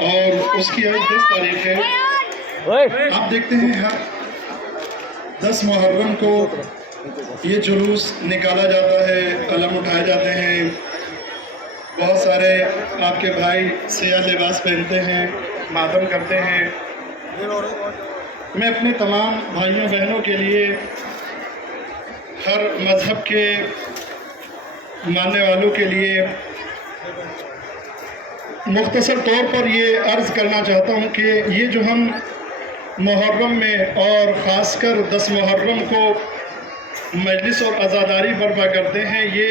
اور اس کی آج 10 تاریخ ہے۔ آپ دیکھتے ہیں ہر 10 محرم کو یہ جلوس نکالا جاتا ہے، علم اٹھائے جاتے ہیں، بہت سارے آپ کے بھائی سیاہ لباس پہنتے ہیں، ماتم کرتے ہیں۔ میں اپنے تمام بھائیوں بہنوں کے لیے، ہر مذہب کے ماننے والوں کے لیے مختصر طور پر یہ عرض کرنا چاہتا ہوں کہ یہ جو ہم محرم میں اور خاص کر 10 محرم کو مجلس اور عزاداری برپا کرتے ہیں، یہ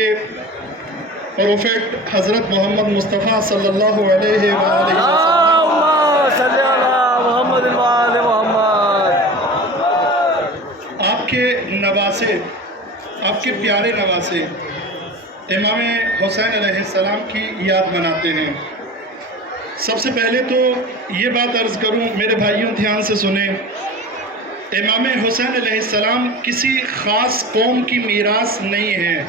پروفیٹ حضرت محمد مصطفیٰ صلی اللہ علیہ وآلہ آپ کے نواسے، آپ کے پیارے نواسے امام حسین علیہ السلام کی یاد مناتے ہیں۔ سب سے پہلے تو یہ بات عرض کروں، میرے بھائیوں دھیان سے سنیں، امام حسین علیہ السلام کسی خاص قوم کی میراث نہیں ہے۔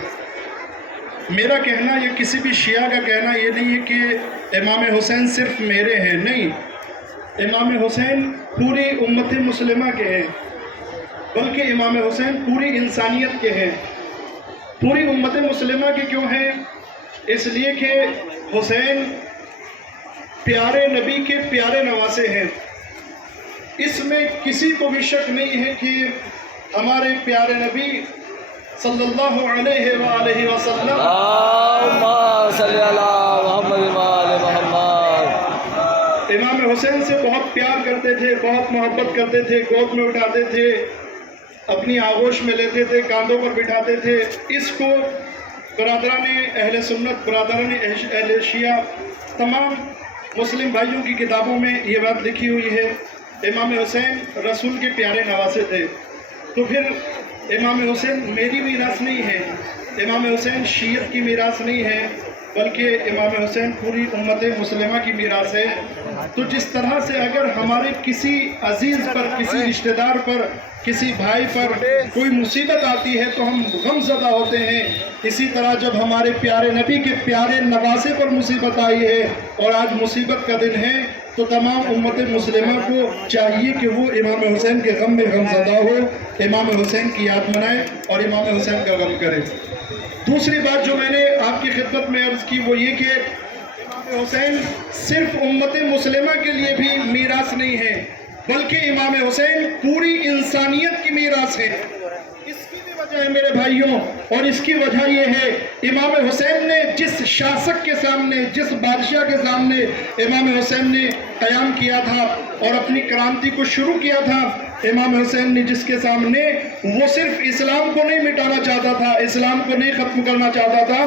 میرا کہنا یا کسی بھی شیعہ کا کہنا یہ نہیں ہے کہ امام حسین صرف میرے ہیں، نہیں، امام حسین پوری امت مسلمہ کے ہیں، بلکہ امام حسین پوری انسانیت کے ہیں۔ پوری امت مسلمہ کے کیوں ہیں؟ اس لیے کہ حسین پیارے نبی کے پیارے نواسے ہیں۔ اس میں کسی کو بھی شک نہیں ہے کہ ہمارے پیارے نبی صلی اللہ علیہ وآلہ وسلم امام حسین سے بہت پیار کرتے تھے، بہت محبت کرتے تھے، گود میں اٹھاتے تھے، اپنی آغوش میں لیتے تھے، کاندھوں پر بٹھاتے تھے۔ اس کو برادران اہل سنت، برادران اہل شیعہ، تمام مسلم بھائیوں کی کتابوں میں یہ بات لکھی ہوئی ہے، امام حسین رسول کے پیارے نواسے تھے۔ تو پھر امام حسین میری میراث نہیں ہے، امام حسین شیعت کی میراث نہیں ہے، بلکہ امام حسین پوری امت مسلمہ کی میراث ہے۔ تو جس طرح سے اگر ہمارے کسی عزیز پر، کسی رشتہ دار پر، کسی بھائی پر کوئی مصیبت آتی ہے تو ہم غم زدہ ہوتے ہیں، اسی طرح جب ہمارے پیارے نبی کے پیارے نواسے پر مصیبت آئی ہے اور آج مصیبت کا دن ہے، تو تمام امت مسلمہ کو چاہیے کہ وہ امام حسین کے غم میں غم زدہ ہو، امام حسین کی یاد منائے اور امام حسین کا غم کرے۔ دوسری بات جو میں نے آپ کی خدمت میں عرض کی وہ یہ کہ امام حسین صرف امت مسلمہ کے لیے بھی میراث نہیں ہے، بلکہ امام حسین پوری انسانیت کی میراث ہے۔ اس کی بھی وجہ ہے میرے بھائیوں، اور اس کی وجہ یہ ہے امام حسین نے جس شاسک کے سامنے، جس بادشاہ کے سامنے امام حسین نے قیام کیا تھا اور اپنی کرانتی کو شروع کیا تھا، امام حسین نے جس کے سامنے، وہ صرف اسلام کو نہیں مٹانا چاہتا تھا، اسلام کو نہیں ختم کرنا چاہتا تھا،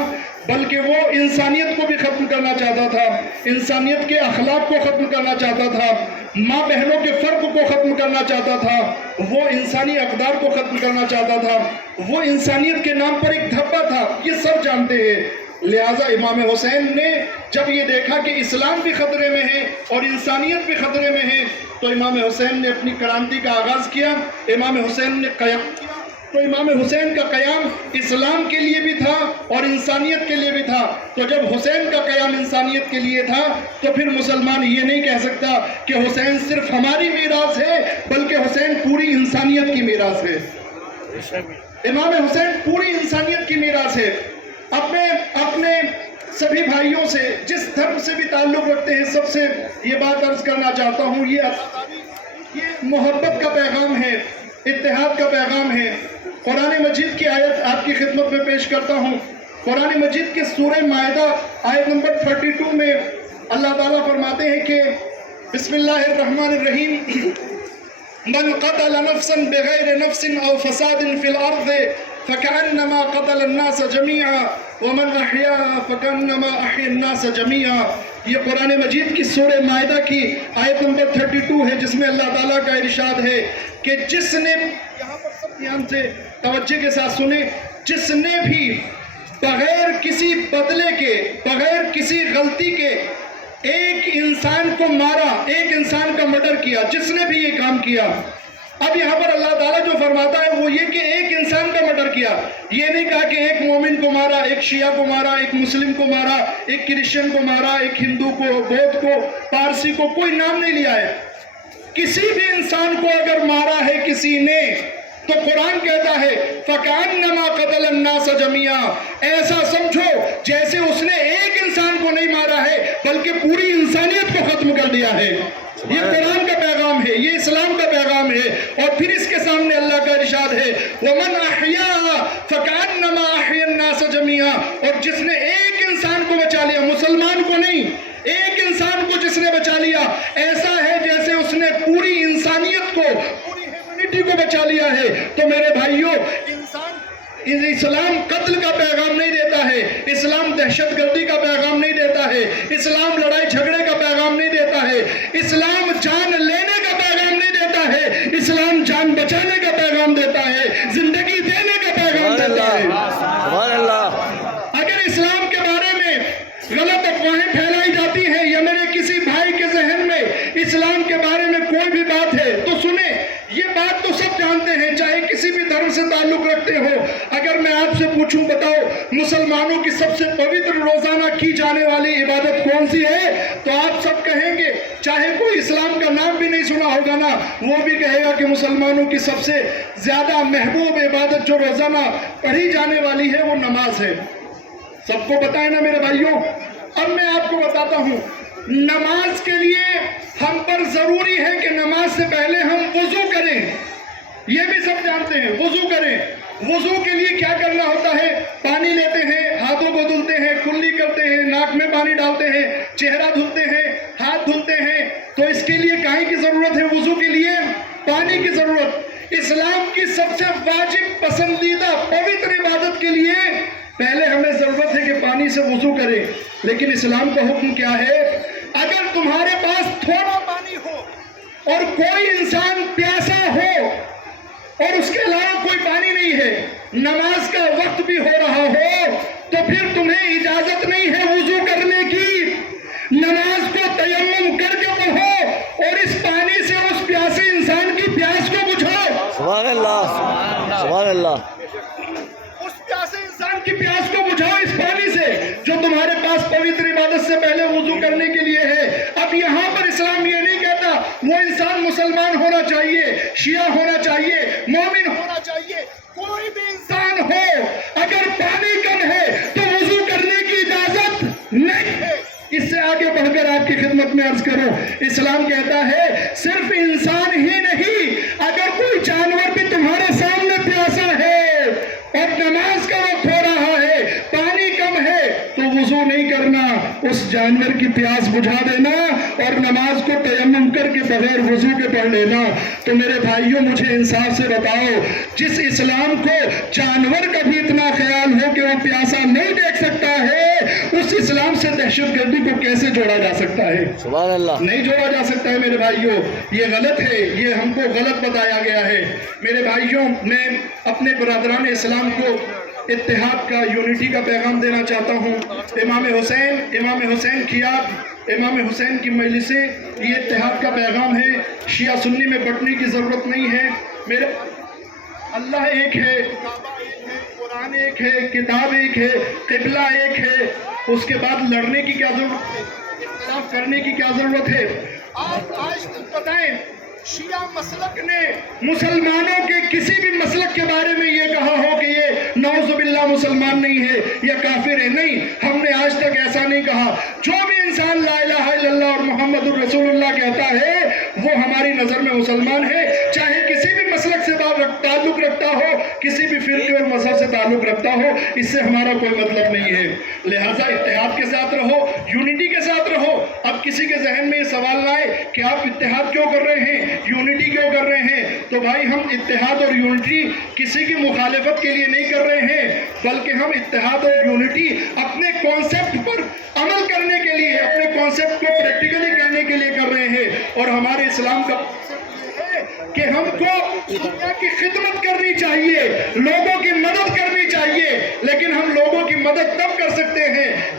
بلکہ وہ انسانیت کو بھی ختم کرنا چاہتا تھا، انسانیت کے اخلاق کو ختم کرنا چاہتا تھا، ماں بہنوں کے فرق کو ختم کرنا چاہتا تھا، وہ انسانی اقدار کو ختم کرنا چاہتا تھا، وہ انسانیت کے نام پر ایک دھبا تھا، یہ سب جانتے ہیں۔ لہٰذا امام حسین نے جب یہ دیکھا کہ اسلام بھی خطرے میں ہے اور انسانیت بھی خطرے میں ہے، تو امام حسین نے اپنی کرانتی کا آغاز کیا، امام حسین نے قیام کیا۔ تو امام حسین کا قیام اسلام کے لیے بھی تھا اور انسانیت کے لیے بھی تھا۔ تو جب حسین کا قیام انسانیت کے لیے تھا تو پھر مسلمان یہ نہیں کہہ سکتا کہ حسین صرف ہماری میراث ہے، بلکہ حسین پوری انسانیت کی میراث ہے۔ امام حسین پوری انسانیت کی میراث ہے۔ اپنے سبھی بھائیوں سے جس دھرم سے بھی تعلق رکھتے ہیں سب سے یہ بات عرض کرنا چاہتا ہوں، یہ محبت کا پیغام ہے، اتحاد کا پیغام ہے۔ قرآن مجید کی آیت آپ کی خدمت میں پیش کرتا ہوں۔ قرآن مجید کے سورہ مائدہ آیت نمبر 32 میں اللہ تعالیٰ فرماتے ہیں کہ بسم اللہ الرحمن الرحیم، من قتل نفسا بغیر نفس او فساد فی الارض فکأنما قتل الناس جميعا ومن احیاها فکأنما احیا الناس جميعا۔ یہ قرآن مجید کی سورہ مائدہ کی آیت نمبر 32 ہے، جس میں اللہ تعالیٰ کا ارشاد ہے کہ جس نے، یہاں پر سب دھیان سے توجہ کے ساتھ سنیں، جس نے بھی بغیر کسی بدلے کے، بغیر کسی غلطی کے ایک انسان کو مارا، ایک انسان کا مرڈر کیا، جس نے بھی یہ کام کیا، اب یہاں پر اللہ تعالیٰ جو فرماتا ہے وہ یہ کہ ایک انسان کا مرڈر کیا، یہ نہیں کہا کہ ایک مومن کو مارا، ایک شیعہ کو مارا، ایک مسلم کو مارا، ایک کرسچن کو مارا، ایک ہندو کو، بودھ کو، پارسی کو، کوئی نام نہیں لیا ہے۔ کسی بھی انسان کو اگر مارا ہے کسی نے تو قرآن کہتا ہے فَكَأَنَّمَا قَتَلَ النَّاسَ جَمِيعًا، ایسا سمجھو جیسے اس نے ایک انسان کو نہیں مارا ہے بلکہ پوری انسانیت کو ختم کر دیا ہے۔ یہ قرآن کا پیغام ہے، یہ اسلام کا پیغام ہے۔ اور پھر اس کے سامنے اللہ کا ارشاد ہے وَمَنْ أَحْيَاهَا فَكَأَنَّمَا أَحْيَا النَّاسَ جَمِيعًا، اور جس نے ایک انسان کو بچا لیا، مسلمان کو نہیں، ایک انسان کو جس نے بچا لیا، ایسا ہے جیسے اس نے پوری انسانیت کو، پوری ہیومینٹی کو بچا لیا ہے۔ تو میرے بھائیوں، اسلام قتل کا پیغام نہیں دیتا ہے، اسلام دہشت گردی کا پیغام نہیں دیتا ہے، اسلام لڑائی جھگڑے کا پیغام نہیں دیتا ہے، اسلام جان لینے کا پیغام نہیں دیتا ہے، اسلام جان بچانے کا پیغام دیتا ہے، زندگی دینے کا پیغام دیتا ہے۔ سبحان اللہ۔ اگر اسلام کے بارے میں غلط افواہیں پھیلائی جاتی ہیں یا میرے کسی بھائی کے ذہن میں اسلام کے بارے میں کوئی بھی بات ہے تو سنیں، یہ بات تو سب جانتے ہیں، چاہے کسی بھی دھرم سے تعلق رکھتے ہو۔ اگر میں آپ سے پوچھوں بتاؤ مسلمانوں کی سب سے پوتر روزانہ کی جانے والی عبادت کون سی ہے تو آپ سب کہیں گے، چاہے کوئی اسلام کا نام بھی نہیں سنا ہوگا نا، وہ بھی کہے گا کہ مسلمانوں کی سب سے زیادہ محبوب عبادت جو روزانہ پڑھی جانے والی ہے وہ نماز ہے۔ سب کو پتہ ہے نا میرے بھائیوں۔ اب میں آپ کو بتاتا ہوں، نماز کے لیے ہم پر ضروری ہے کہ نماز سے پہلے ہم وضو کریں، یہ بھی سب جانتے ہیں، وضو کریں۔ وضو کے لیے کیا کرنا ہوتا ہے؟ پانی لیتے ہیں، ہاتھوں کو دھلتے ہیں، کلی کرتے ہیں، ناک میں پانی ڈالتے ہیں، چہرہ دھلتے ہیں، ہاتھ دھلتے ہیں۔ تو اس کے لیے کہیں کی ضرورت ہے؟ وضو کے لیے پانی کی ضرورت۔ اسلام کی سب سے واجب، پسندیدہ، پوتر عبادت کے لیے پہلے ہمیں ضرورت ہے کہ پانی سے وضو کریں۔ لیکن اسلام کا حکم کیا ہے؟ اگر تمہارے پاس تھوڑا پانی ہو اور کوئی انسان پیاسا ہو اور اس کے علاوہ کوئی پانی نہیں ہے، نماز کا وقت بھی ہو رہا ہو، تو پھر تمہیں اجازت نہیں ہے وضو کرنے کی۔ نماز کو تیمم کر کے پڑھو اور اس پانی سے اس پیاسے انسان کی پیاس کو بجھاؤ۔ سبحان اللہ، سبحان اللہ۔ اس پیاسے انسان کی پیاس کو بجھاؤ اس پانی سے جو تمہارے پاس پوتر عبادت سے پہلے وضو کرنے کے لیے ہے۔ اب یہاں پر اسلام یہ نہیں کہتا وہ انسان مسلمان ہونا چاہیے، شیعہ ہونا چاہیے، مومن ہونا چاہیے، کوئی بھی انسان ہو، اگر پانی کم ہے تو وضو کرنے کی اجازت نہیں ہے۔ اس سے آگے بڑھ کر آپ کی خدمت میں عرض کروں، اسلام کہتا ہے صرف انسان ہی نہیں، اگر کوئی جانور بھی تمہارے سامنے پیاسا ہے اور نماز کا وقت ہو رہا ہے، پانی کم ہے تو وضو نہیں کرنا، اس جانور کی پیاس بجھا دینا اور نماز کو تیمم کر کے بغیر وضو کے پڑھ لینا۔ تو میرے بھائیوں مجھے انصاف سے بتاؤ، جس اسلام کو جانور کا بھی اتنا خیال ہو کہ وہ پیاسا نہیں دیکھ سکتا ہے، اس اسلام سے دہشت گردی کو کیسے جوڑا جا سکتا ہے؟ سبحان اللہ۔ نہیں جوڑا جا سکتا ہے میرے بھائیوں، یہ غلط ہے، یہ ہم کو غلط بتایا گیا ہے۔ میرے بھائیوں، میں اپنے برادران اسلام کو اتحاد کا، یونٹی کا پیغام دینا چاہتا ہوں۔ امام حسین کی یاد، امام حسین کی مجلسیں، یہ اتحاد کا پیغام ہے۔ شیعہ سنی میں بٹنے کی ضرورت نہیں ہے۔ میرے اللہ ایک ہے، قرآن ایک ہے، کتاب ایک ہے، قبلہ ایک ہے، اس کے بعد لڑنے کی کیا ضرورت ہے؟ اختلاف کرنے کی کیا ضرورت ہے؟ آپ آج تک بتائیں شیعہ مسلک نے مسلمانوں کے کسی بھی مسلک کے بارے میں یہ کہا ہو کہ یہ نعوذ باللہ مسلمان نہیں ہے یا کافر ہے؟ نہیں، ہم نے آج تک ایسا نہیں کہا۔ جو بھی انسان لا الہ الا اللہ اور محمد الرسول اللہ کہتا ہے وہ ہماری نظر میں مسلمان ہے، چاہے کسی بھی مسلک سے تعلق رکھتا ہو، کسی بھی فرقے اور مذہب سے تعلق رکھتا ہو، اس سے ہمارا کوئی مطلب نہیں ہے۔ لہٰذا اتحاد کے ساتھ رہو، یونٹی کے ساتھ رہو۔ اب کسی کے ذہن میں یہ سوال نہ آئے کہ آپ اتحاد کیوں کر رہے ہیں، یونٹی کیوں کر رہے ہیں؟ تو بھائی ہم اتحاد اور یونٹی کسی کی مخالفت کے لیے نہیں کر رہے ہیں، بلکہ ہم اتحاد اور یونٹی اپنے کانسیپٹ پر عمل کرنے کے لیے، اپنے کانسیپٹ کو پریکٹیکلی کرنے کے لیے کر رہے ہیں۔ اور ہمارے اسلام کا کہ ہم کو دنیا کی خدمت کرنی چاہیے، لوگوں کی مدد کرنی چاہیے، لیکن ہم لوگوں کی مدد تب کر سکتے ہیں،